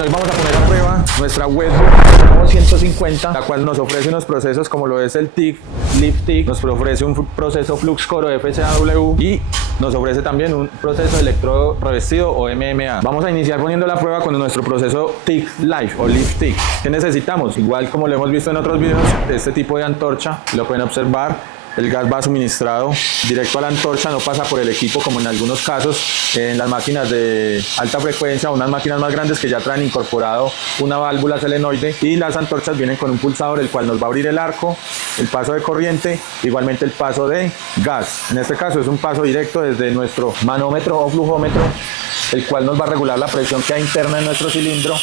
Hoy vamos a poner a prueba nuestra Westbrook 150, la cual nos ofrece unos procesos como lo es el TIG, Lift TIG, nos ofrece un proceso Flux Core FCAW y nos ofrece también un proceso de electrodo revestido o MMA. Vamos a iniciar poniendo la prueba con nuestro proceso TIG Live o Lift TIG. ¿Qué necesitamos? Igual como lo hemos visto en otros videos, este tipo de antorcha, lo pueden observar. El gas va suministrado directo a la antorcha, no pasa por el equipo como en algunos casos en las máquinas de alta frecuencia o unas máquinas más grandes que ya traen incorporado una válvula solenoide, y las antorchas vienen con un pulsador el cual nos va a abrir el arco, el paso de corriente, igualmente el paso de gas. En este caso es un paso directo desde nuestro manómetro o flujómetro, el cual nos va a regular la presión que hay interna en nuestro cilindro.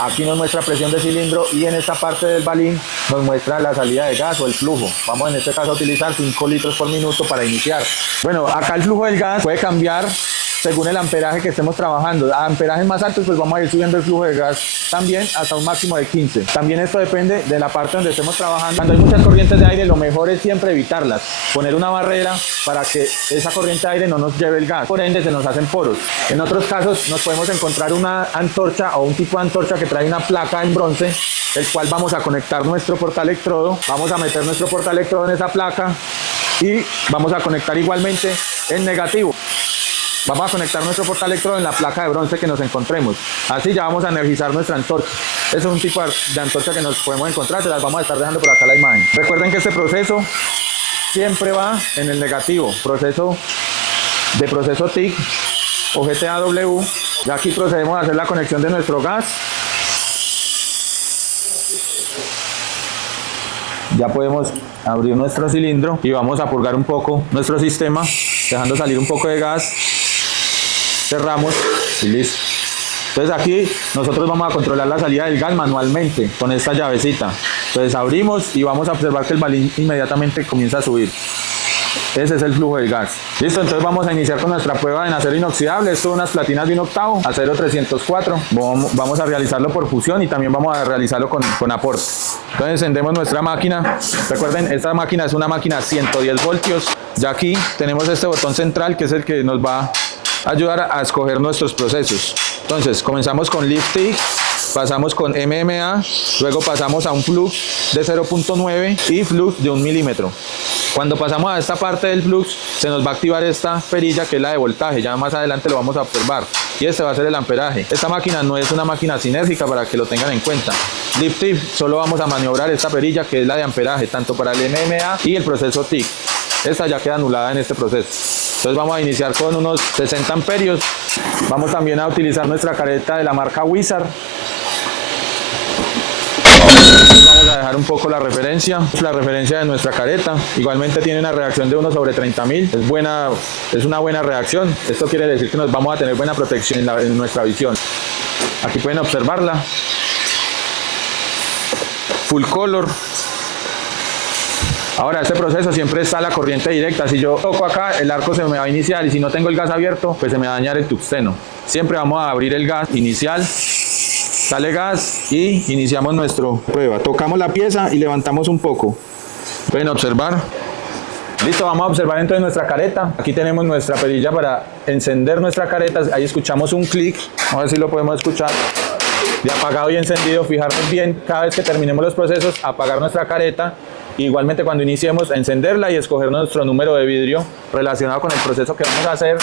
Aquí nos muestra presión de cilindro y en esta parte del balín nos muestra la salida de gas o el flujo. Vamos en este caso a utilizar 5 litros por minuto para iniciar. Bueno, acá el flujo del gas puede cambiar según el amperaje que estemos trabajando. A amperajes más altos pues vamos a ir subiendo el flujo de gas también hasta un máximo de 15. También esto depende de la parte donde estemos trabajando. Cuando hay muchas corrientes de aire, lo mejor es siempre evitarlas. Poner una barrera para que esa corriente de aire no nos lleve el gas. Por ende se nos hacen poros. En otros casos nos podemos encontrar una antorcha o un tipo de antorcha que trae una placa en bronce, el cual vamos a conectar nuestro portaelectrodo. Vamos a meter nuestro portaelectrodo en esa placa y vamos a conectar igualmente en negativo. Vamos a conectar nuestro portaelectrodo en la placa de bronce que nos encontremos. Así ya vamos a energizar nuestra antorcha. Eso es un tipo de antorcha que nos podemos encontrar. Se las vamos a estar dejando por acá la imagen. Recuerden que este proceso siempre va en el negativo. Proceso TIG o FCAW. Y aquí procedemos a hacer la conexión de nuestro gas. Ya podemos abrir nuestro cilindro y vamos a purgar un poco nuestro sistema, dejando salir un poco de gas. Cerramos y listo. Entonces aquí nosotros vamos a controlar la salida del gas manualmente con esta llavecita. Entonces abrimos y vamos a observar que el balín inmediatamente comienza a subir. Ese es el flujo del gas. Listo, entonces vamos a iniciar con nuestra prueba en acero inoxidable. Esto son unas platinas de 1/8, acero 304. Vamos a realizarlo por fusión y también vamos a realizarlo con aporte. Entonces encendemos nuestra máquina. Recuerden, esta máquina es una máquina 110 voltios. Ya aquí tenemos este botón central que es el que nos va a ayudar a escoger nuestros procesos. Entonces comenzamos con Lift TIG, pasamos con MMA, luego pasamos a un flux de 0.9 y flux de 1 milímetro. Cuando pasamos a esta parte del flux, se nos va a activar esta perilla que es la de voltaje. Ya más adelante lo vamos a observar. Y este va a ser el amperaje. Esta máquina no es una máquina sinérgica, para que lo tengan en cuenta. Lift TIG, solo vamos a maniobrar esta perilla que es la de amperaje, tanto para el MMA y el proceso TIG. Esta ya queda anulada en este proceso. Entonces vamos a iniciar con unos 60 amperios. Vamos también a utilizar nuestra careta de la marca Wizard. Vamos a dejar un poco la referencia de nuestra careta. Igualmente tiene una reacción de 1/30.000. Es una buena reacción. Esto quiere decir que nos vamos a tener buena protección en nuestra visión. Aquí pueden observarla. Full color. Ahora, este proceso siempre está a la corriente directa. Si yo toco acá, el arco se me va a iniciar, y si no tengo el gas abierto, pues se me va a dañar el tungsteno. Siempre vamos a abrir el gas inicial. Sale gas y iniciamos nuestra prueba. Tocamos la pieza y levantamos un poco. Pueden observar. Listo, vamos a observar entonces nuestra careta. Aquí tenemos nuestra perilla para encender nuestra careta. Ahí escuchamos un clic. Vamos a ver si lo podemos escuchar. De apagado y encendido, fijarnos bien cada vez que terminemos los procesos, apagar nuestra careta. Igualmente cuando iniciemos, encenderla y escoger nuestro número de vidrio relacionado con el proceso que vamos a hacer.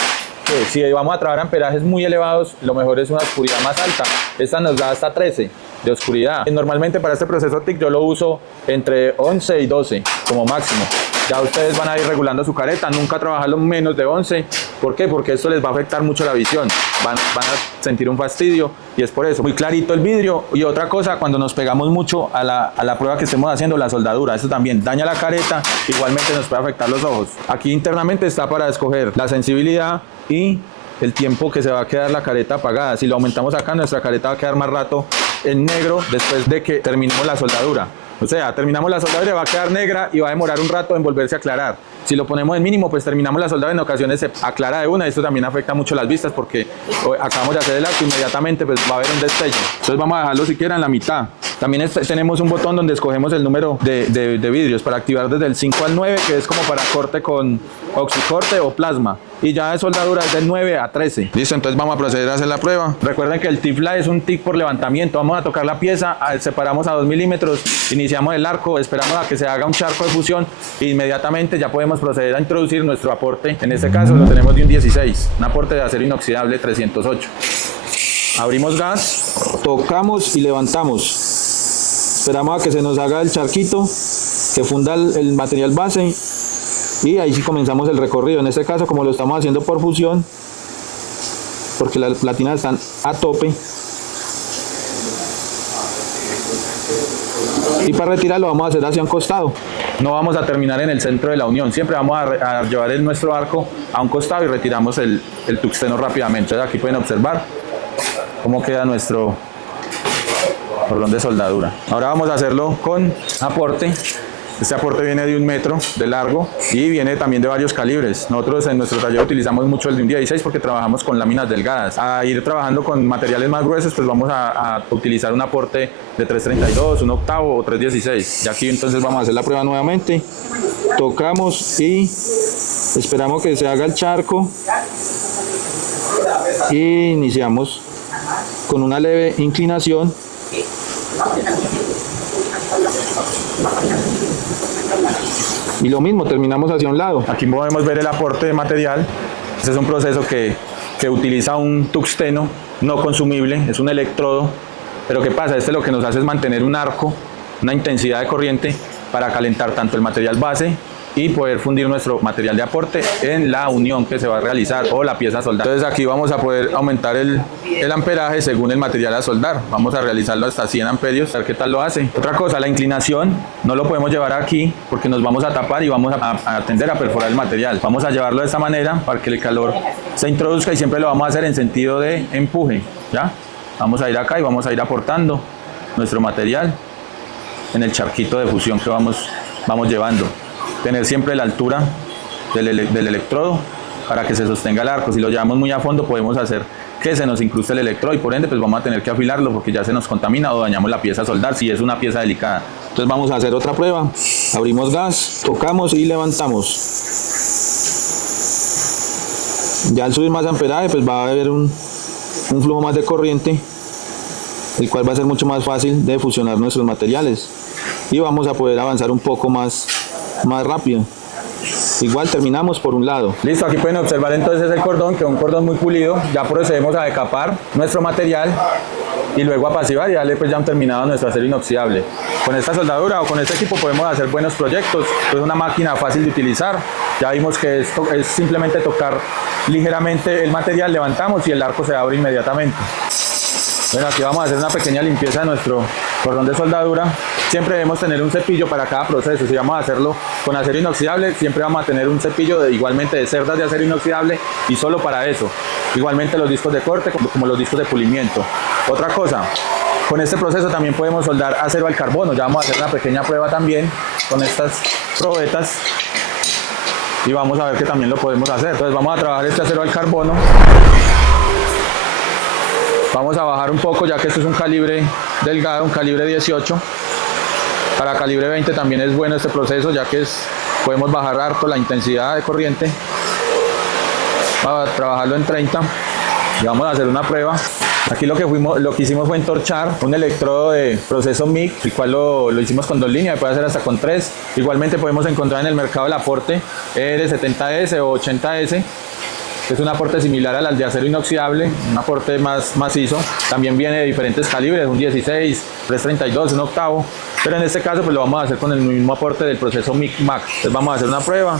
Que si vamos a trabajar amperajes muy elevados, lo mejor es una oscuridad más alta. Esta nos da hasta 13 de oscuridad. Normalmente para este proceso TIG yo lo uso entre 11 y 12 como máximo. Ya ustedes van a ir regulando su careta, nunca trabajarlo menos de 11. ¿Por qué? Porque esto les va a afectar mucho la visión. Van a sentir un fastidio y es por eso. Muy clarito el vidrio. Y otra cosa, cuando nos pegamos mucho a la prueba que estemos haciendo, la soldadura, eso también daña la careta, igualmente nos puede afectar los ojos. Aquí internamente está para escoger la sensibilidad y el tiempo que se va a quedar la careta apagada. Si lo aumentamos acá, nuestra careta va a quedar más rato en negro después de que terminemos la soldadura. O sea, terminamos la soldadura y va a quedar negra y va a demorar un rato en volverse a aclarar. Si lo ponemos en mínimo, pues terminamos la soldadura, en ocasiones se aclara de una. Esto también afecta mucho las vistas porque acabamos de hacer el arco, inmediatamente pues va a haber un destello. Entonces vamos a dejarlo siquiera en la mitad. También tenemos un botón donde escogemos el número de vidrios para activar desde el 5 al 9, que es como para corte con oxicorte o plasma. y ya de soldadura es del 9 a 13. Listo, entonces vamos a proceder a hacer la prueba. Recuerden que el tifla es un TIC por levantamiento. Vamos a tocar la pieza, separamos a 2 milímetros, iniciamos el arco, esperamos a que se haga un charco de fusión e inmediatamente ya podemos proceder a introducir nuestro aporte. En este caso lo tenemos de un 16, un aporte de acero inoxidable 308. Abrimos gas, tocamos y levantamos. Esperamos a que se nos haga el charquito, que funda el material base y ahí sí comenzamos el recorrido. En este caso, como lo estamos haciendo por fusión, porque las platinas están a tope, y para retirarlo vamos a hacer hacia un costado. No vamos a terminar en el centro de la unión, siempre vamos a llevar nuestro arco a un costado y retiramos el tuxteno rápidamente. Entonces aquí pueden observar cómo queda nuestro cordón de soldadura. Ahora vamos a hacerlo con aporte. Este aporte viene de 1 metro de largo y viene también de varios calibres. Nosotros en nuestro taller utilizamos mucho el de un 16 porque trabajamos con láminas delgadas. A ir trabajando con materiales más gruesos, pues vamos a utilizar un aporte de 332, 1 octavo o 316. Y aquí entonces vamos a hacer la prueba nuevamente. Tocamos y esperamos que se haga el charco y iniciamos con una leve inclinación. Y lo mismo, terminamos hacia un lado. Aquí podemos ver el aporte de material. Este es un proceso que utiliza un tuxteno no consumible, es un electrodo. Pero ¿qué pasa? Este lo que nos hace es mantener un arco, una intensidad de corriente para calentar tanto el material base y poder fundir nuestro material de aporte en la unión que se va a realizar o la pieza soldada. Entonces aquí vamos a poder aumentar el amperaje según el material a soldar. Vamos a realizarlo hasta 100 amperios, a ver qué tal lo hace. Otra cosa, la inclinación no lo podemos llevar aquí porque nos vamos a tapar y vamos a tender a perforar el material. Vamos a llevarlo de esta manera para que el calor se introduzca y siempre lo vamos a hacer en sentido de empuje. ¿Ya? Vamos a ir acá y vamos a ir aportando nuestro material en el charquito de fusión que vamos llevando. Tener siempre la altura del electrodo para que se sostenga el arco. Si lo llevamos muy a fondo podemos hacer que se nos incruste el electrodo y por ende pues vamos a tener que afilarlo porque ya se nos contamina o dañamos la pieza a soldar si es una pieza delicada. Entonces vamos a hacer otra prueba. Abrimos gas, tocamos y levantamos. Ya al subir más amperaje pues va a haber un flujo más de corriente, el cual va a ser mucho más fácil de fusionar nuestros materiales y vamos a poder avanzar un poco más rápido. Igual terminamos por un lado. Listo, aquí pueden observar entonces el cordón, que es un cordón muy pulido. Ya procedemos a decapar nuestro material y luego a pasivar y darle pues ya un terminado a nuestro acero inoxidable. Con esta soldadura o con este equipo podemos hacer buenos proyectos. Es una máquina fácil de utilizar. Ya vimos que esto es simplemente tocar ligeramente el material, levantamos y el arco se abre inmediatamente. Bueno, aquí vamos a hacer una pequeña limpieza de nuestro cordón de soldadura. Siempre debemos tener un cepillo para cada proceso. Si vamos a hacerlo con acero inoxidable, siempre vamos a tener un cepillo igualmente de cerdas de acero inoxidable y solo para eso. Igualmente los discos de corte como los discos de pulimiento. Otra cosa, con este proceso también podemos soldar acero al carbono. Ya vamos a hacer una pequeña prueba también con estas probetas y vamos a ver que también lo podemos hacer. Entonces vamos a trabajar este acero al carbono. Vamos a bajar un poco ya que esto es un calibre delgado, un calibre 18. Para calibre 20 también es bueno este proceso ya que podemos bajar harto la intensidad de corriente. Vamos a trabajarlo en 30 y vamos a hacer una prueba. Aquí lo que hicimos fue entorchar un electrodo de proceso MIG, el cual lo hicimos con 2 líneas, puede hacer hasta con 3. Igualmente podemos encontrar en el mercado el aporte ER70S o 80S. Es un aporte similar al de acero inoxidable, un aporte más macizo. También viene de diferentes calibres, un 16, 332, un octavo. Pero en este caso pues lo vamos a hacer con el mismo aporte del proceso MIG-MAC. Entonces vamos a hacer una prueba.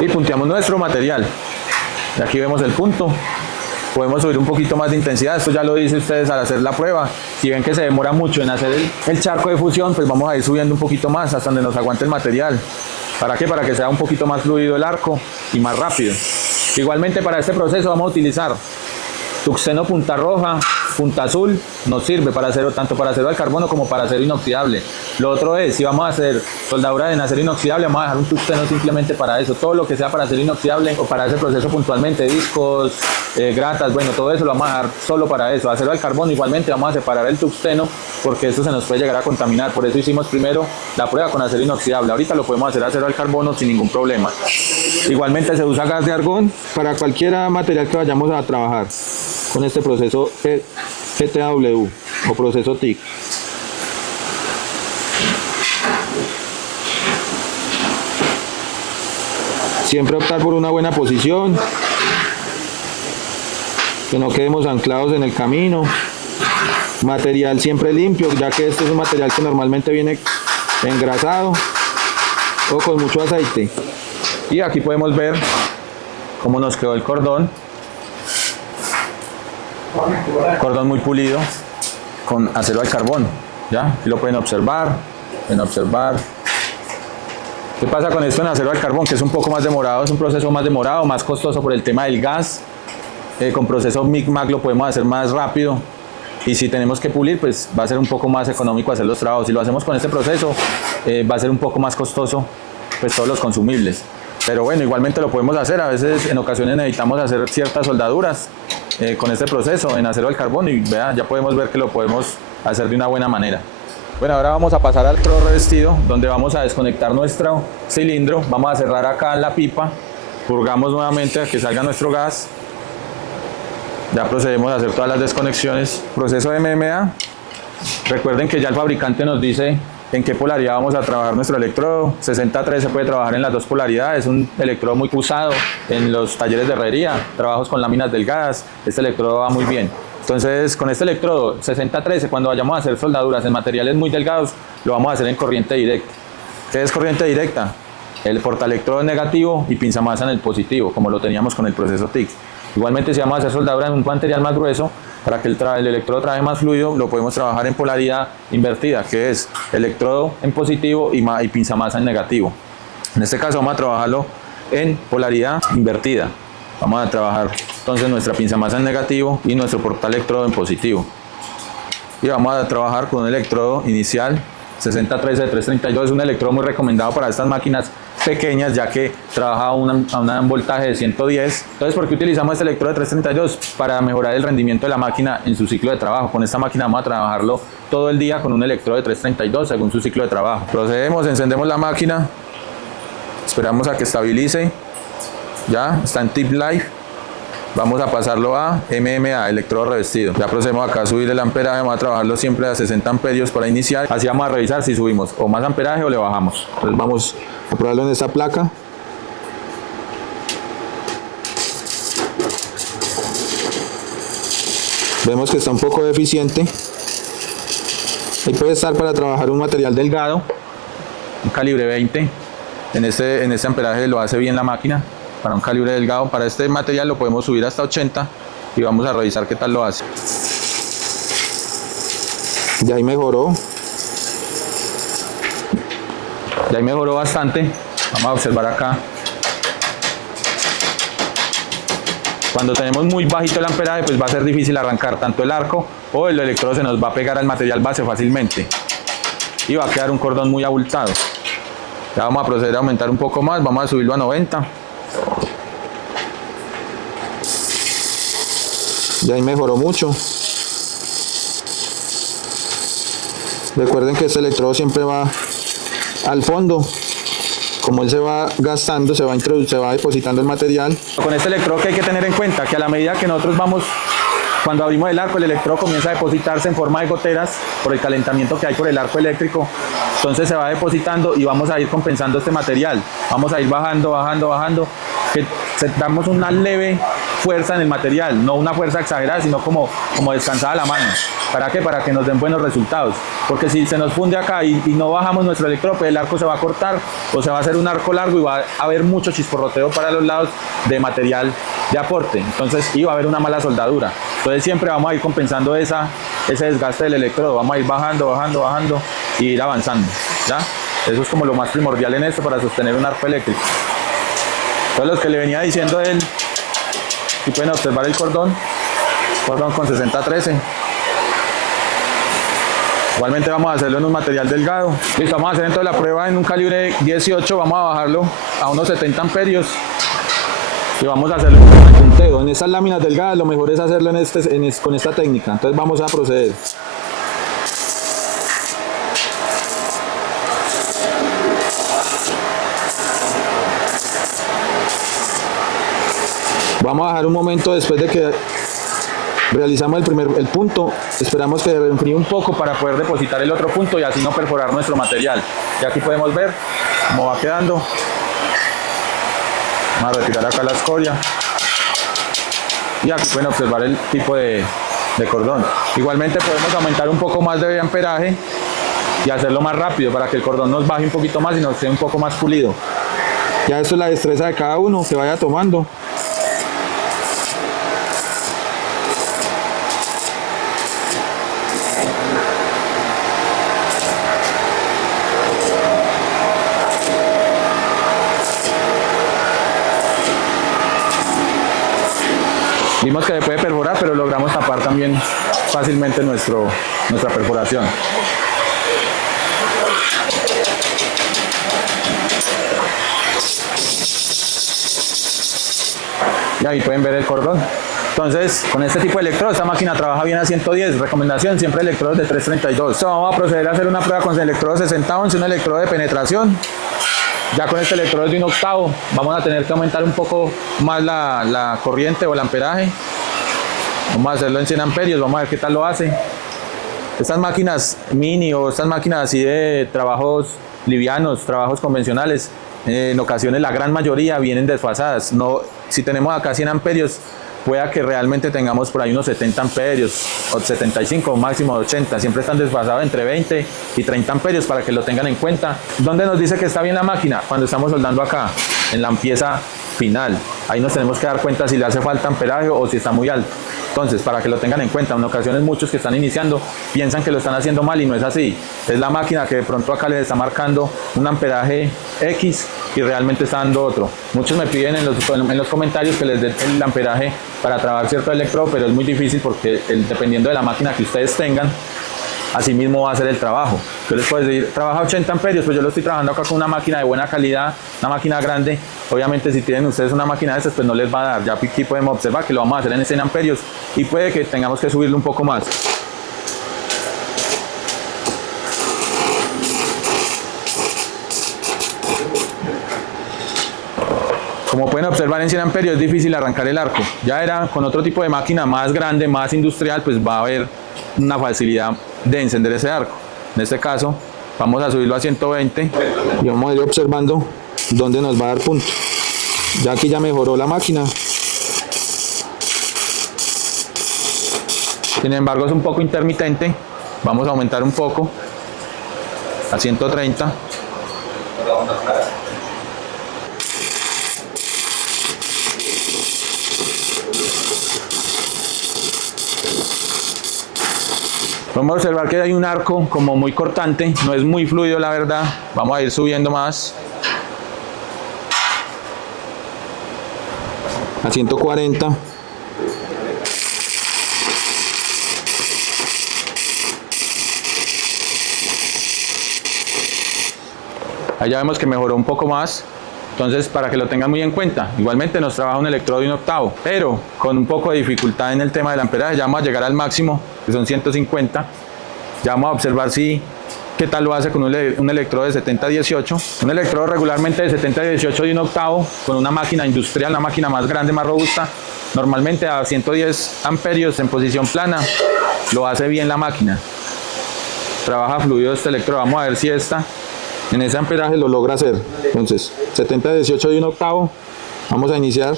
Y punteamos nuestro material. Y aquí vemos el punto. Podemos subir un poquito más de intensidad, esto ya lo dice ustedes al hacer la prueba. Si ven que se demora mucho en hacer el charco de fusión, pues vamos a ir subiendo un poquito más hasta donde nos aguante el material. ¿Para qué? Para que sea un poquito más fluido el arco y más rápido. Igualmente para este proceso vamos a utilizar tuxteno punta roja, punta azul nos sirve para acero, tanto para acero al carbono como para acero inoxidable. Lo otro es, si vamos a hacer soldadura en acero inoxidable, vamos a dejar un tungsteno simplemente para eso. Todo lo que sea para acero inoxidable o para ese proceso puntualmente, discos, gratas, bueno, todo eso lo vamos a dejar solo para eso. Acero al carbono igualmente vamos a separar el tungsteno porque eso se nos puede llegar a contaminar. Por eso hicimos primero la prueba con acero inoxidable. Ahorita lo podemos hacer acero al carbono sin ningún problema. Igualmente se usa gas de argón para cualquier material que vayamos a trabajar con este proceso PTAW o proceso TIC. Siempre optar por una buena posición, que no quedemos anclados en el camino. Material siempre limpio, ya que este es un material que normalmente viene engrasado o con mucho aceite. Y aquí podemos ver cómo nos quedó el cordón. Cordón muy pulido con acero al carbón. ¿Ya? Aquí lo pueden observar. ¿Qué pasa con esto en acero al carbón? Que es un poco más demorado, es un proceso más demorado, más costoso por el tema del gas. Con proceso MIG-MAG lo podemos hacer más rápido. Y si tenemos que pulir, pues va a ser un poco más económico hacer los trabajos. Si lo hacemos con este proceso, va a ser un poco más costoso, pues todos los consumibles. Pero bueno, igualmente lo podemos hacer. A veces, en ocasiones necesitamos hacer ciertas soldaduras con este proceso en acero al carbón y vea, ya podemos ver que lo podemos hacer de una buena manera. Bueno, ahora vamos a pasar al pro revestido, donde vamos a desconectar nuestro cilindro. Vamos a cerrar acá la pipa, purgamos nuevamente a que salga nuestro gas. Ya procedemos a hacer todas las desconexiones. Proceso de MMA. Recuerden que ya el fabricante nos dice en qué polaridad vamos a trabajar nuestro electrodo. 60-3 se puede trabajar en las dos polaridades. Es un electrodo muy usado en los talleres de herrería, trabajos con láminas delgadas. Este electrodo va muy bien. Entonces, con este electrodo 60-13, cuando vayamos a hacer soldaduras en materiales muy delgados, lo vamos a hacer en corriente directa. ¿Qué es corriente directa? El portaelectrodo negativo y pinzamasa en el positivo, como lo teníamos con el proceso TIC. Igualmente, si vamos a hacer soldadura en un material más grueso, para que el electrodo trabaje más fluido, lo podemos trabajar en polaridad invertida, que es electrodo en positivo y pinzamasa en negativo. En este caso vamos a trabajarlo en polaridad invertida. Vamos a trabajar entonces nuestra pinzamasa en negativo y nuestro portaelectrodo en positivo. Y vamos a trabajar con un electrodo inicial 60-13 de 332. Es un electrodo muy recomendado para estas máquinas pequeñas, ya que trabaja a un voltaje de 110. Entonces, ¿por qué utilizamos este electrodo de 332? Para mejorar el rendimiento de la máquina en su ciclo de trabajo. Con esta máquina vamos a trabajarlo todo el día con un electrodo de 332 según su ciclo de trabajo. Procedemos, encendemos la máquina, esperamos a que estabilice. Ya está en Tip Life. Vamos a pasarlo a MMA, electrodo revestido. Ya procedemos acá a subir el amperaje. Vamos a trabajarlo siempre a 60 amperios para iniciar. Así vamos a revisar si subimos o más amperaje o le bajamos. Entonces vamos a probarlo en esta placa. Vemos que está un poco deficiente. Ahí puede estar para trabajar un material delgado, un calibre 20. En este amperaje lo hace bien la máquina. Para un calibre delgado, para este material lo podemos subir hasta 80 y vamos a revisar qué tal lo hace. Ya ahí mejoró. Ya ahí mejoró bastante. Vamos a observar acá. Cuando tenemos muy bajito el amperaje, pues va a ser difícil arrancar tanto el arco o el electrodo se nos va a pegar al material base fácilmente y va a quedar un cordón muy abultado. Ya vamos a proceder a aumentar un poco más, vamos a subirlo a 90. Ya ahí mejoró mucho. Recuerden que este electrodo siempre va al fondo. Como él se va gastando, se va depositando el material. Con este electrodo, que hay que tener en cuenta que a la medida que nosotros vamos, cuando abrimos el arco, el electrodo comienza a depositarse en forma de goteras por el calentamiento que hay por el arco eléctrico. Entonces se va depositando y vamos a ir compensando este material. Vamos a ir bajando, que damos una leve fuerza en el material, no una fuerza exagerada, sino como descansada la mano. ¿Para qué? Para que nos den buenos resultados. Porque si se nos funde acá y no bajamos nuestro electrodo, pues el arco se va a cortar o se va a hacer un arco largo y va a haber mucho chisporroteo para los lados de material de aporte. Entonces, y va a haber una mala soldadura. Entonces siempre vamos a ir compensando ese desgaste del electrodo. Vamos a ir bajando y ir avanzando. ¿Ya? Eso es como lo más primordial en esto para sostener un arco eléctrico. Todos los que le venía diciendo él, si pueden observar el cordón, cordón con 60-13. Igualmente vamos a hacerlo en un material delgado. Listo, vamos a hacer entonces la prueba en un calibre 18, vamos a bajarlo a unos 70 amperios y vamos a hacerlo en punteo. En estas láminas delgadas lo mejor es hacerlo con esta técnica. Entonces vamos a proceder. Vamos a dejar un momento después de que realizamos el punto, esperamos que enfríe un poco para poder depositar el otro punto y así no perforar nuestro material. Y aquí podemos ver cómo va quedando. Vamos a retirar acá la escoria. Y aquí pueden observar el tipo de cordón. Igualmente podemos aumentar un poco más de amperaje y hacerlo más rápido para que el cordón nos baje un poquito más y nos esté un poco más pulido. Ya esto es la destreza de cada uno que vaya tomando. Vimos que se puede perforar, pero logramos tapar también fácilmente nuestra perforación. Y ahí pueden ver el cordón. Entonces, con este tipo de electrodos, esta máquina trabaja bien a 110. Recomendación, siempre electrodos de 332. Entonces, vamos a proceder a hacer una prueba con el electrodo 60-11, un electrodo de penetración. Ya con este electrodo de 1/8 vamos a tener que aumentar un poco más la corriente o el amperaje. Vamos a hacerlo en 100 amperios, vamos a ver qué tal lo hace. Estas máquinas mini o estas máquinas así de trabajos livianos, trabajos convencionales, en ocasiones la gran mayoría vienen desfasadas. No, si tenemos acá 100 amperios, pueda que realmente tengamos por ahí unos 70 amperios o 75 o máximo 80, siempre están desfasados entre 20 y 30 amperios para que lo tengan en cuenta. ¿Dónde nos dice que está bien la máquina? Cuando estamos soldando acá, en la pieza final. Ahí nos tenemos que dar cuenta si le hace falta amperaje o si está muy alto. Entonces, para que lo tengan en cuenta, en ocasiones muchos que están iniciando piensan que lo están haciendo mal y no es así. Es la máquina que de pronto acá les está marcando un amperaje X y realmente está dando otro. Muchos me piden en los comentarios que les dé el amperaje para trabajar cierto electrodo, pero es muy difícil porque dependiendo de la máquina que ustedes tengan, así mismo va a ser el trabajo. Yo les puedo decir, trabaja 80 amperios, pues yo lo estoy trabajando acá con una máquina de buena calidad, una máquina grande. Obviamente si tienen ustedes una máquina de estas, pues no les va a dar. Ya aquí podemos observar que lo vamos a hacer en 100 amperios y puede que tengamos que subirlo un poco más. Como pueden observar, en 100 amperios es difícil arrancar el arco. Ya era con otro tipo de máquina más grande, más industrial, pues va a haber una facilidad de encender ese arco. En este caso, vamos a subirlo a 120 y vamos a ir observando dónde nos va a dar punto. Ya aquí ya mejoró la máquina. Sin embargo, es un poco intermitente. Vamos a aumentar un poco a 130. Vamos a observar que hay un arco como muy cortante, no es muy fluido la verdad. Vamos a ir subiendo más a 140. Allá vemos que mejoró un poco más. Entonces, para que lo tengan muy en cuenta, igualmente nos trabaja un electrodo de 1/8, pero con un poco de dificultad en el tema del amperaje. Ya vamos a llegar al máximo, que son 150. Ya vamos a observar qué tal lo hace con un electrodo de 70-18. Un electrodo regularmente de 70-18 de 1/8, con una máquina industrial, una máquina más grande, más robusta, normalmente a 110 amperios en posición plana, lo hace bien la máquina. Trabaja fluido este electrodo. Vamos a ver si en ese amperaje lo logra hacer. Entonces, 70-18 de 1/8, vamos a iniciar.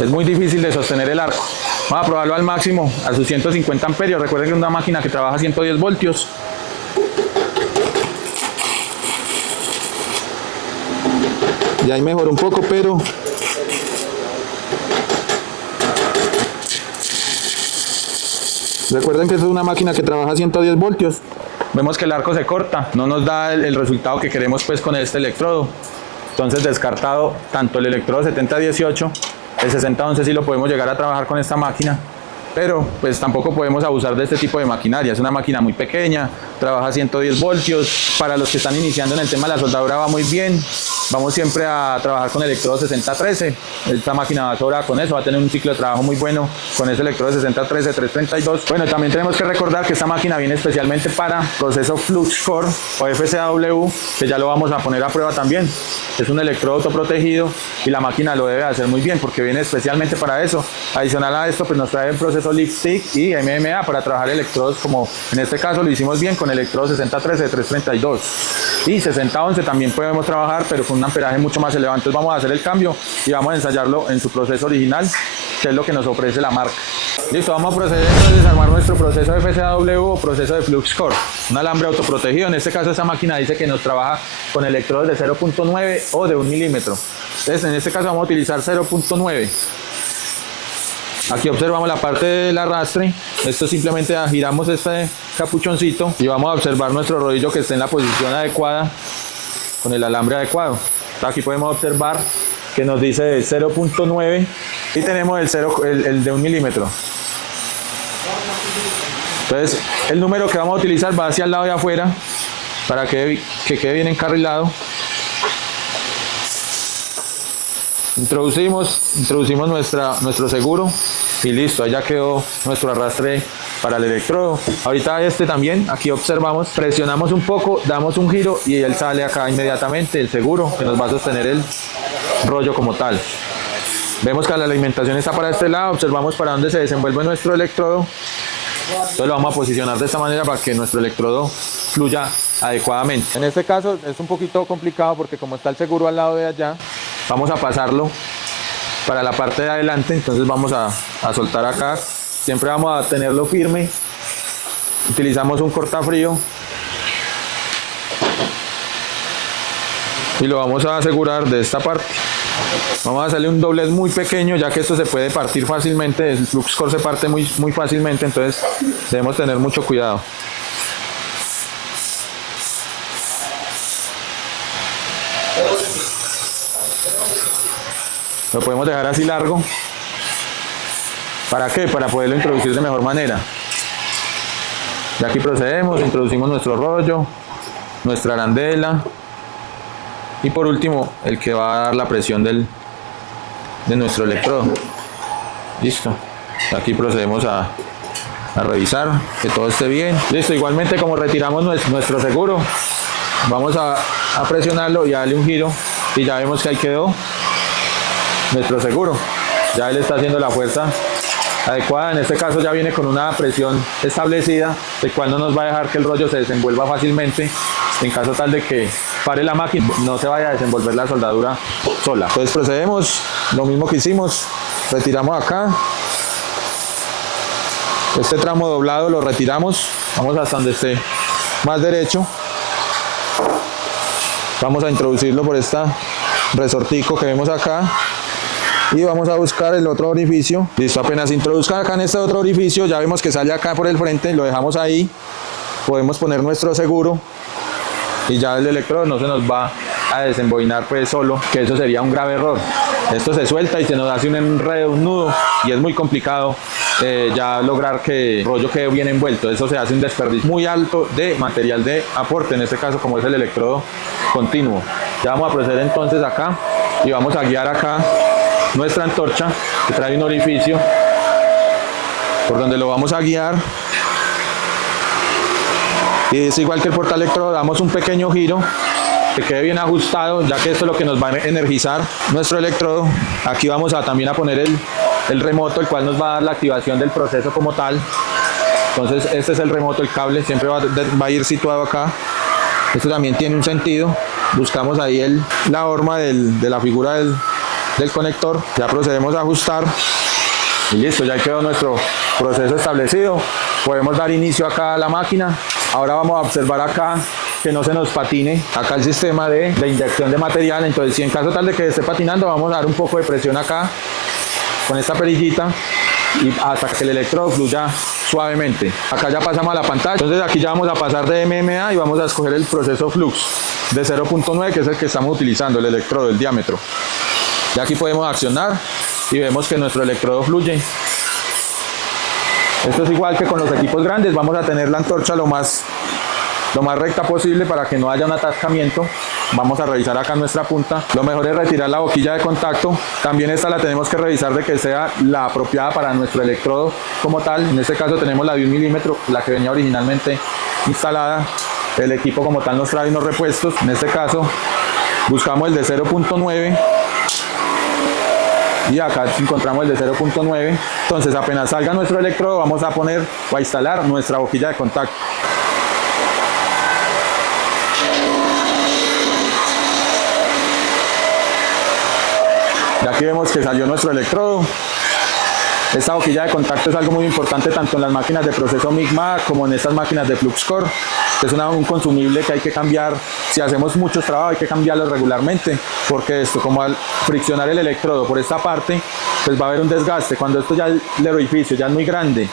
Es muy difícil de sostener el arco. Vamos a probarlo al máximo, a sus 150 amperios. Recuerden que es una máquina que trabaja a 110 voltios. Y ahí mejoró un poco, pero recuerden que es una máquina que trabaja a 110 voltios. Vemos que el arco se corta, no nos da el resultado que queremos pues con este electrodo. Entonces, descartado tanto el electrodo 70-18 El 6011 sí lo podemos llegar a trabajar con esta máquina, pero pues tampoco podemos abusar de este tipo de maquinaria. Es una máquina muy pequeña, trabaja 110 voltios. Para los que están iniciando en el tema de la soldadura va muy bien. Vamos siempre a trabajar con electrodo 6013. Esta máquina va sobrada con eso, va a tener un ciclo de trabajo muy bueno con ese electrodo 6013 332. Bueno, también tenemos que recordar que esta máquina viene especialmente para proceso Flux Core o FCAW, que ya lo vamos a poner a prueba también. Es un electrodo autoprotegido y la máquina lo debe hacer muy bien porque viene especialmente para eso. Adicional a esto, pues nos trae el proceso Lipstick y MMA para trabajar electrodos, como en este caso lo hicimos bien con electrodo 6013 332. Y 6011 también podemos trabajar, pero con un amperaje mucho más elevado. Entonces vamos a hacer el cambio y vamos a ensayarlo en su proceso original, que es lo que nos ofrece la marca. Listo, vamos a proceder entonces a armar nuestro proceso de FCAW o proceso de Flux Core. Un alambre autoprotegido. En este caso esta máquina dice que nos trabaja con electrodos de 0.9 o de 1 milímetro. Entonces en este caso vamos a utilizar 0.9. Aquí observamos la parte del arrastre. Esto simplemente giramos este capuchoncito y vamos a observar nuestro rodillo que esté en la posición adecuada con el alambre adecuado. Aquí podemos observar que nos dice 0.9 y tenemos el de 1 milímetro. Entonces el número que vamos a utilizar va hacia el lado de afuera para que quede bien encarrilado. Introducimos nuestro seguro y listo, ahí ya quedó nuestro arrastre para el electrodo. Ahorita también, aquí observamos, presionamos un poco, damos un giro y él sale acá inmediatamente, el seguro que nos va a sostener el rollo como tal. Vemos que la alimentación está para este lado, observamos para dónde se desenvuelve nuestro electrodo. Entonces lo vamos a posicionar de esta manera para que nuestro electrodo fluya adecuadamente. En este caso es un poquito complicado porque como está el seguro al lado de allá, vamos a pasarlo para la parte de adelante. Entonces vamos a soltar acá. Siempre vamos a tenerlo firme. Utilizamos un cortafrío y lo vamos a asegurar de esta parte. Vamos a hacerle un doblez muy pequeño, ya que esto se puede partir fácilmente. El Flux Core se parte muy fácilmente, entonces debemos tener mucho cuidado. Lo podemos dejar así largo. ¿Para qué? Para poderlo introducir de mejor manera. Y aquí procedemos, introducimos nuestro rollo, nuestra arandela y por último el que va a dar la presión de nuestro electrodo. Listo. Aquí procedemos a revisar que todo esté bien. Listo, igualmente como retiramos nuestro seguro, vamos a presionarlo y a darle un giro y ya vemos que ahí quedó nuestro seguro. Ya él está haciendo la fuerza adecuada. En este caso ya viene con una presión establecida, el cual no nos va a dejar que el rollo se desenvuelva fácilmente en caso tal de que pare la máquina, no se vaya a desenvolver la soldadura sola. Entonces procedemos, lo mismo que hicimos, retiramos acá, este tramo doblado lo retiramos, vamos hasta donde esté más derecho, vamos a introducirlo por este resortico que vemos acá y vamos a buscar el otro orificio. Listo, apenas introduzca acá en este otro orificio, ya vemos que sale acá por el frente, lo dejamos ahí, podemos poner nuestro seguro y ya el electrodo no se nos va a desemboinar pues solo, que eso sería un grave error. Esto se suelta y se nos hace un enredo, un nudo y es muy complicado ya lograr que el rollo quede bien envuelto. Eso se hace un desperdicio muy alto de material de aporte, en este caso como es el electrodo continuo. Ya vamos a proceder entonces acá y vamos a guiar acá nuestra antorcha que trae un orificio por donde lo vamos a guiar. Y es igual que el portaelectrodo, damos un pequeño giro que quede bien ajustado, ya que esto es lo que nos va a energizar nuestro electrodo. Aquí vamos a también a poner el remoto, el cual nos va a dar la activación del proceso como tal. Entonces este es el remoto, el cable siempre va a ir situado acá. Esto también tiene un sentido. Buscamos ahí la horma de la figura del conector. Ya procedemos a ajustar y listo, ya quedó nuestro proceso establecido. Podemos dar inicio acá a la máquina. Ahora vamos a observar acá que no se nos patine acá el sistema de inyección de material. Entonces si en caso tal de que esté patinando, vamos a dar un poco de presión acá con esta perillita y hasta que el electrodo fluya suavemente. Acá ya pasamos a la pantalla. Entonces aquí ya vamos a pasar de MMA y vamos a escoger el proceso Flux de 0.9, que es el que estamos utilizando, el electrodo, el diámetro. Ya aquí podemos accionar y vemos que nuestro electrodo fluye. Esto es igual que con los equipos grandes, vamos a tener la antorcha lo más recta posible para que no haya un atascamiento. Vamos a revisar acá nuestra punta. Lo mejor es retirar la boquilla de contacto. También esta la tenemos que revisar de que sea la apropiada para nuestro electrodo como tal. En este caso tenemos la de 1 milímetro, la que venía originalmente instalada. El equipo como tal nos trae unos repuestos. En este caso buscamos el de 0.9 y acá encontramos el de 0.9. Entonces apenas salga nuestro electrodo vamos a poner o a instalar nuestra boquilla de contacto. Y aquí vemos que salió nuestro electrodo. Esta boquilla de contacto es algo muy importante tanto en las máquinas de proceso MIG-MAC como en estas máquinas de FluxCore. Es un consumible que hay que cambiar. Si hacemos muchos trabajos hay que cambiarlo regularmente, porque esto, como al friccionar el electrodo por esta parte, pues va a haber un desgaste. Cuando esto ya el orificio ya es muy grande,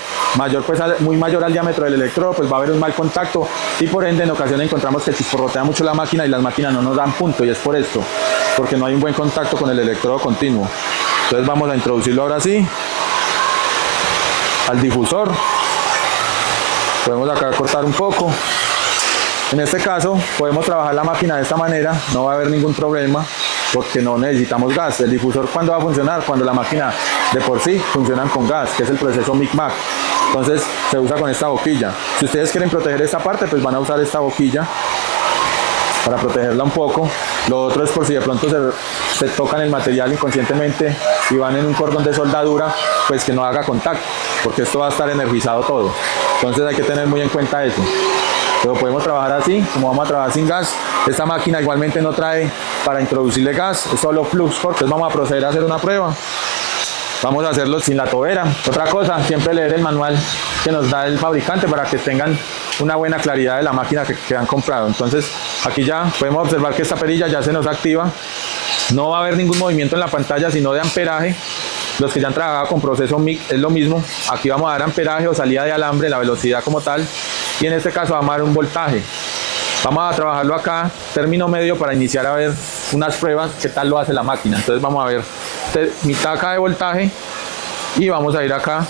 muy mayor al diámetro del electrodo, pues va a haber un mal contacto y por ende en ocasiones encontramos que chisporrotea mucho la máquina y las máquinas no nos dan punto, y es por esto, porque no hay un buen contacto con el electrodo continuo. Entonces vamos a introducirlo ahora sí al difusor. Podemos acá cortar un poco. En este caso podemos trabajar la máquina de esta manera, no va a haber ningún problema porque no necesitamos gas. El difusor, ¿cuándo va a funcionar? Cuando la máquina de por sí funciona con gas, que es el proceso MIG-MAC. Entonces se usa con esta boquilla. Si ustedes quieren proteger esta parte, pues van a usar esta boquilla para protegerla un poco. Lo otro es por si de pronto se tocan el material inconscientemente y van en un cordón de soldadura, pues que no haga contacto, porque esto va a estar energizado todo. Entonces hay que tener muy en cuenta eso. Pero podemos trabajar así, como vamos a trabajar sin gas. Esta máquina igualmente no trae para introducirle gas, es solo FluxCore. Entonces vamos a proceder a hacer una prueba. Vamos a hacerlo sin la tobera. Otra cosa, siempre leer el manual que nos da el fabricante para que tengan una buena claridad de la máquina que han comprado. Entonces aquí ya podemos observar que esta perilla ya se nos activa. No va a haber ningún movimiento en la pantalla sino de amperaje. Los que ya han trabajado con proceso MIG es lo mismo. Aquí vamos a dar amperaje o salida de alambre, la velocidad como tal, y en este caso vamos a dar un voltaje. Vamos a trabajarlo acá, término medio, para iniciar a ver unas pruebas qué tal lo hace la máquina. Entonces vamos a ver mitad acá de voltaje y vamos a ir acá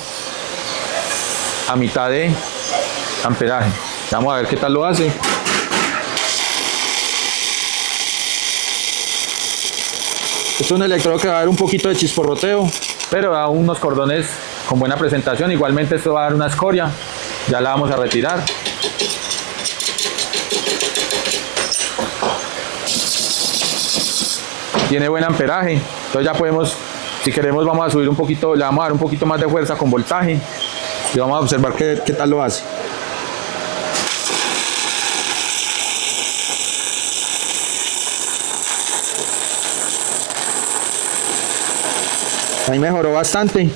a mitad de amperaje. Vamos a ver qué tal lo hace. Este es un electrodo que va a dar un poquito de chisporroteo, pero da unos cordones con buena presentación. Igualmente esto va a dar una escoria, ya la vamos a retirar. Tiene buen amperaje, entonces ya podemos, si queremos vamos a subir un poquito, le vamos a dar un poquito más de fuerza con voltaje y vamos a observar qué tal lo hace. Ahí mejoró bastante.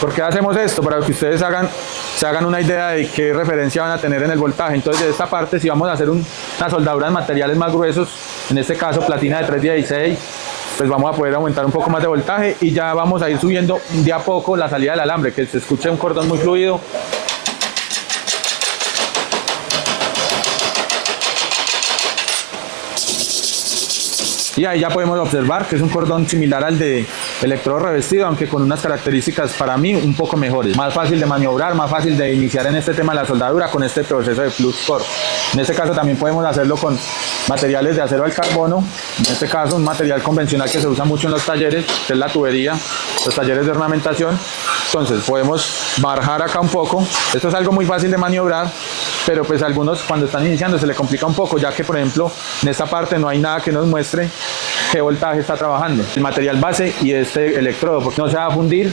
¿Por qué hacemos esto? Para que ustedes se hagan una idea de qué referencia van a tener en el voltaje. Entonces de esta parte, si vamos a hacer una soldadura en materiales más gruesos, en este caso platina de 316, pues vamos a poder aumentar un poco más de voltaje y ya vamos a ir subiendo de a poco la salida del alambre, que se escuche un cordón muy fluido. Y ahí ya podemos observar que es un cordón similar al de electrodo revestido, aunque con unas características para mí un poco mejores. Más fácil de maniobrar, más fácil de iniciar en este tema de la soldadura con este proceso de FluxCore. En este caso también podemos hacerlo con materiales de acero al carbono. En este caso un material convencional que se usa mucho en los talleres, que es la tubería, los talleres de ornamentación. Entonces podemos bajar acá un poco. Esto es algo muy fácil de maniobrar, pero pues a algunos cuando están iniciando se le complica un poco, ya que por ejemplo en esta parte no hay nada que nos muestre qué voltaje está trabajando el material base y este electrodo, porque no se va a fundir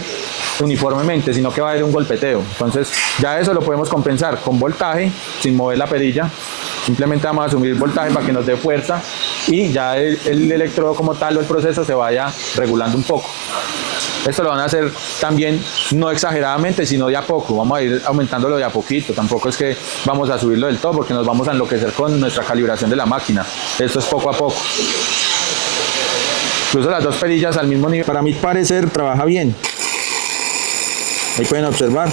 uniformemente, sino que va a haber un golpeteo. Entonces ya eso lo podemos compensar con voltaje sin mover la perilla. Simplemente vamos a subir el voltaje para que nos dé fuerza y ya el electrodo como tal o el proceso se vaya regulando un poco. Esto lo van a hacer también no exageradamente, sino de a poco. Vamos a ir aumentándolo de a poquito. Tampoco es que vamos a subirlo del todo porque nos vamos a enloquecer con nuestra calibración de la máquina. Esto es poco a poco. Incluso las dos perillas al mismo nivel. Para mi parecer trabaja bien. Ahí pueden observar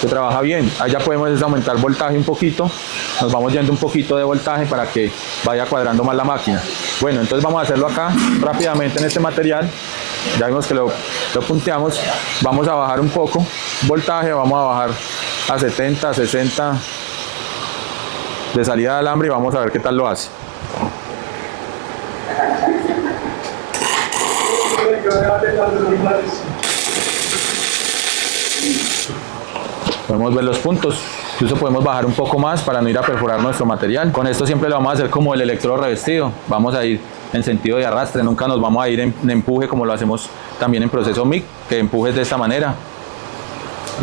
que trabaja bien. Ahí ya podemos aumentar voltaje un poquito nos vamos yendo un poquito de voltaje para que vaya cuadrando más la máquina. Bueno, entonces vamos a hacerlo acá rápidamente en este material. Ya vimos que lo punteamos, vamos a bajar un poco voltaje, vamos a bajar a 70, 60 de salida de alambre y vamos a ver qué tal lo hace. Podemos ver los puntos, incluso podemos bajar un poco más para no ir a perforar nuestro material. Con esto siempre lo vamos a hacer como el electrodo revestido, vamos a ir en sentido de arrastre, nunca nos vamos a ir en empuje como lo hacemos también en proceso MIG, que empujes de esta manera.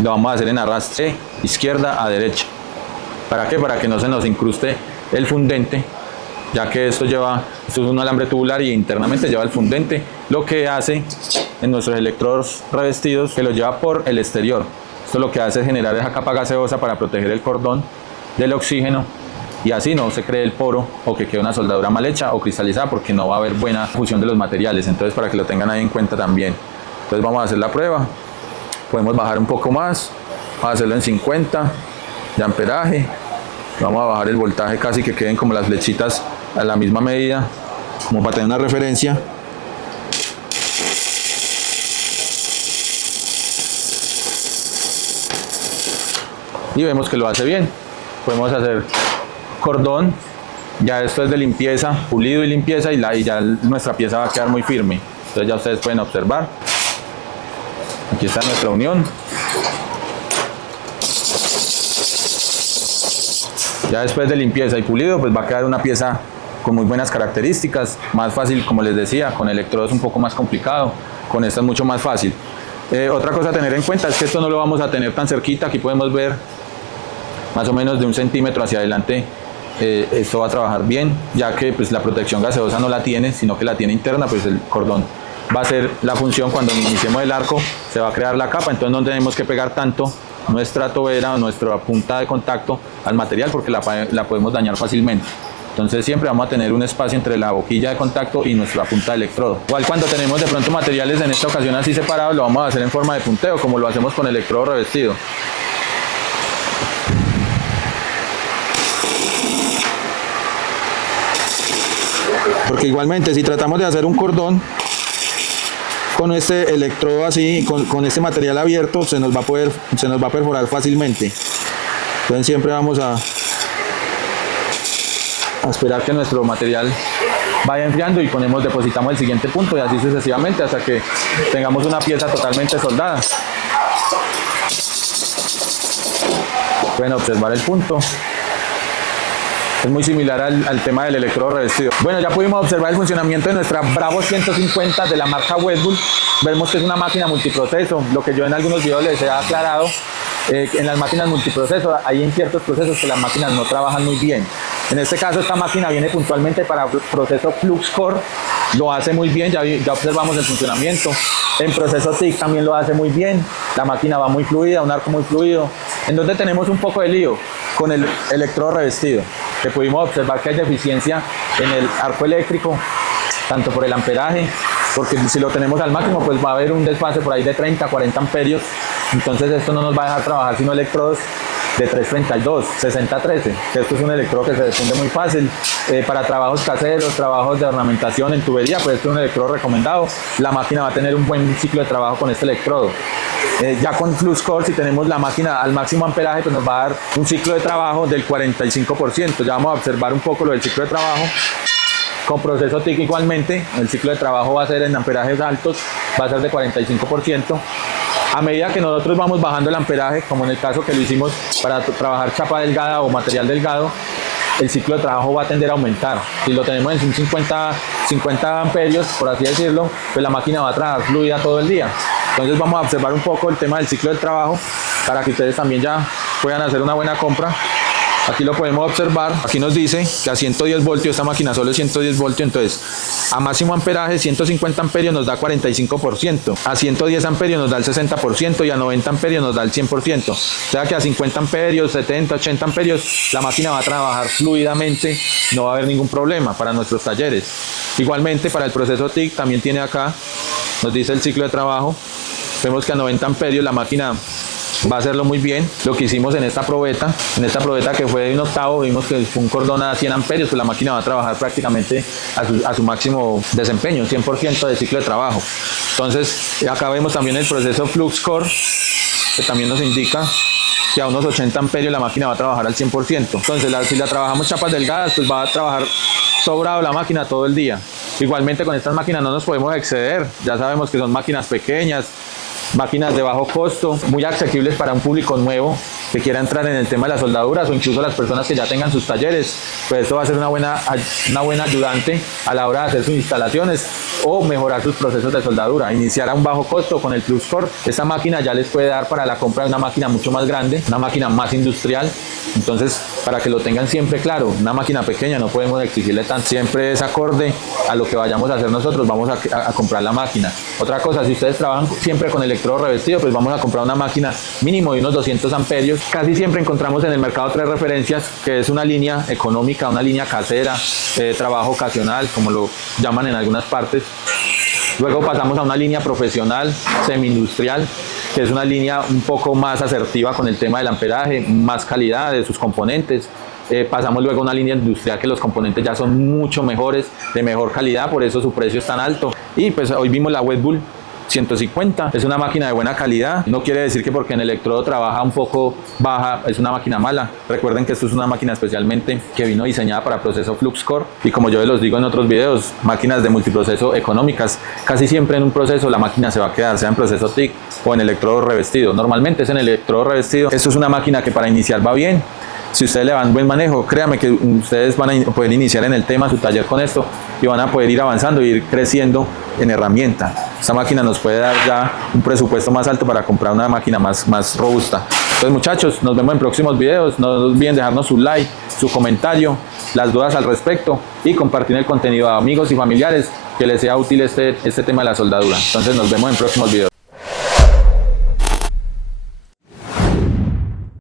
Lo vamos a hacer en arrastre izquierda a derecha. ¿Para qué? Para que no se nos incruste el fundente, ya que esto es un alambre tubular y internamente lleva el fundente, lo que hace en nuestros electrodos revestidos que lo lleva por el exterior. Esto lo que hace es generar esa capa gaseosa para proteger el cordón del oxígeno y así no se cree el poro o que quede una soldadura mal hecha o cristalizada, porque no va a haber buena fusión de los materiales. Entonces, para que lo tengan ahí en cuenta también. Entonces vamos a hacer la prueba. Podemos bajar un poco más, vamos a hacerlo en 50 de amperaje. Vamos a bajar el voltaje casi que queden como las flechitas a la misma medida, como para tener una referencia. Y vemos que lo hace bien. Podemos hacer cordón, ya esto es de limpieza, pulido y limpieza, y ya nuestra pieza va a quedar muy firme. Entonces ya ustedes pueden observar, aquí está nuestra unión. Ya después de limpieza y pulido, pues va a quedar una pieza con muy buenas características, más fácil, como les decía. Con electrodos un poco más complicado, con esta es mucho más fácil. Otra cosa a tener en cuenta es que esto no lo vamos a tener tan cerquita. Aquí podemos ver más o menos de 1 centímetro hacia adelante. Esto va a trabajar bien, ya que pues la protección gaseosa no la tiene, sino que la tiene interna. Pues el cordón va a ser la función cuando iniciemos el arco, se va a crear la capa, entonces no tenemos que pegar tanto nuestra tobera o nuestra punta de contacto al material, porque la podemos dañar fácilmente. Entonces siempre vamos a tener un espacio entre la boquilla de contacto y nuestra punta de electrodo. Igual cuando tenemos de pronto materiales en esta ocasión así separados, lo vamos a hacer en forma de punteo, como lo hacemos con electrodo revestido. Porque igualmente si tratamos de hacer un cordón con este electrodo así, con este material abierto, se nos va a perforar fácilmente. Entonces siempre vamos a esperar que nuestro material vaya enfriando y depositamos el siguiente punto, y así sucesivamente hasta que tengamos una pieza totalmente soldada. Pueden observar el punto. Es muy similar al tema del electrodo revestido. Bueno, ya pudimos observar el funcionamiento de nuestra Bravo 150 de la marca Westbull. Vemos que es una máquina multiproceso, lo que yo en algunos videos les he aclarado. En las máquinas multiproceso hay en ciertos procesos que las máquinas no trabajan muy bien. En este caso esta máquina viene puntualmente para proceso Flux Core, lo hace muy bien, ya observamos el funcionamiento. En proceso TIG también lo hace muy bien, la máquina va muy fluida, un arco muy fluido. En donde tenemos un poco de lío con el electrodo revestido, que pudimos observar que hay deficiencia en el arco eléctrico, tanto por el amperaje, porque si lo tenemos al máximo pues va a haber un desfase por ahí de 30 a 40 amperios, entonces esto no nos va a dejar trabajar sino electrodos de 332, 60-13, que esto es un electrodo que se defunde muy fácil para trabajos caseros, trabajos de ornamentación en tubería, pues esto es un electrodo recomendado. La máquina va a tener un buen ciclo de trabajo con este electrodo. Ya con Flux Core, si tenemos la máquina al máximo amperaje, pues nos va a dar un ciclo de trabajo del 45%. Ya vamos a observar un poco lo del ciclo de trabajo. Con proceso TIG igualmente, el ciclo de trabajo va a ser en amperajes altos, va a ser de 45%. A medida que nosotros vamos bajando el amperaje, como en el caso que lo hicimos para trabajar chapa delgada o material delgado, el ciclo de trabajo va a tender a aumentar. Si lo tenemos en 50 amperios, por así decirlo, pues la máquina va a trabajar fluida todo el día. Entonces vamos a observar un poco el tema del ciclo del trabajo para que ustedes también ya puedan hacer una buena compra. Aquí lo podemos observar, aquí nos dice que a 110 voltios, esta máquina solo es 110 voltios, entonces a máximo amperaje 150 amperios nos da 45%, a 110 amperios nos da el 60% y a 90 amperios nos da el 100%. O sea que a 50 amperios, 70, 80 amperios la máquina va a trabajar fluidamente, no va a haber ningún problema para nuestros talleres. Igualmente para el proceso TIG también tiene acá, nos dice el ciclo de trabajo, vemos que a 90 amperios la máquina va a hacerlo muy bien. Lo que hicimos en esta probeta que fue de 1/8, vimos que fue un cordón a 100 amperios, pues la máquina va a trabajar prácticamente a su máximo desempeño, 100% de ciclo de trabajo. Entonces, acá vemos también el proceso FluxCore, que también nos indica que a unos 80 amperios la máquina va a trabajar al 100%. Entonces, si la trabajamos chapas delgadas, pues va a trabajar sobrado la máquina todo el día. Igualmente con estas máquinas no nos podemos exceder, ya sabemos que son máquinas pequeñas, máquinas de bajo costo, muy asequibles para un público nuevo que quiera entrar en el tema de las soldaduras o incluso las personas que ya tengan sus talleres, pues esto va a ser una buena ayudante a la hora de hacer sus instalaciones o mejorar sus procesos de soldadura. Iniciar a un bajo costo con el FluxCore. Esta máquina ya les puede dar para la compra de una máquina mucho más grande, una máquina más industrial. Entonces, para que lo tengan siempre claro, una máquina pequeña no podemos exigirle tan, siempre es acorde a lo que vayamos a hacer nosotros, vamos a comprar la máquina. Otra cosa, si ustedes trabajan siempre con electrodo revestido, pues vamos a comprar una máquina mínimo de unos 200 amperios. Casi siempre encontramos en el mercado 3 referencias, que es una línea económica, una línea casera, trabajo ocasional, como lo llaman en algunas partes. Luego pasamos a una línea profesional, semi-industrial, que es una línea un poco más asertiva con el tema del amperaje, más calidad de sus componentes. Pasamos luego a una línea industrial que los componentes ya son mucho mejores, de mejor calidad, por eso su precio es tan alto. Y pues hoy vimos la Webull 150, es una máquina de buena calidad, no quiere decir que porque en electrodo trabaja un poco baja es una máquina mala. Recuerden que esto es una máquina especialmente que vino diseñada para proceso FluxCore, y como yo les digo en otros videos, máquinas de multiproceso económicas, casi siempre en un proceso la máquina se va a quedar, sea en proceso TIC o en electrodo revestido. Normalmente es en electrodo revestido. Esto es una máquina que para iniciar va bien. Si ustedes le dan buen manejo, créanme que ustedes van a poder iniciar en el tema su taller con esto y van a poder ir avanzando e ir creciendo en herramienta. Esta máquina nos puede dar ya un presupuesto más alto para comprar una máquina más robusta. Entonces, muchachos, nos vemos en próximos videos. No olviden dejarnos su like, su comentario, las dudas al respecto y compartir el contenido a amigos y familiares que les sea útil este tema de la soldadura. Entonces, nos vemos en próximos videos.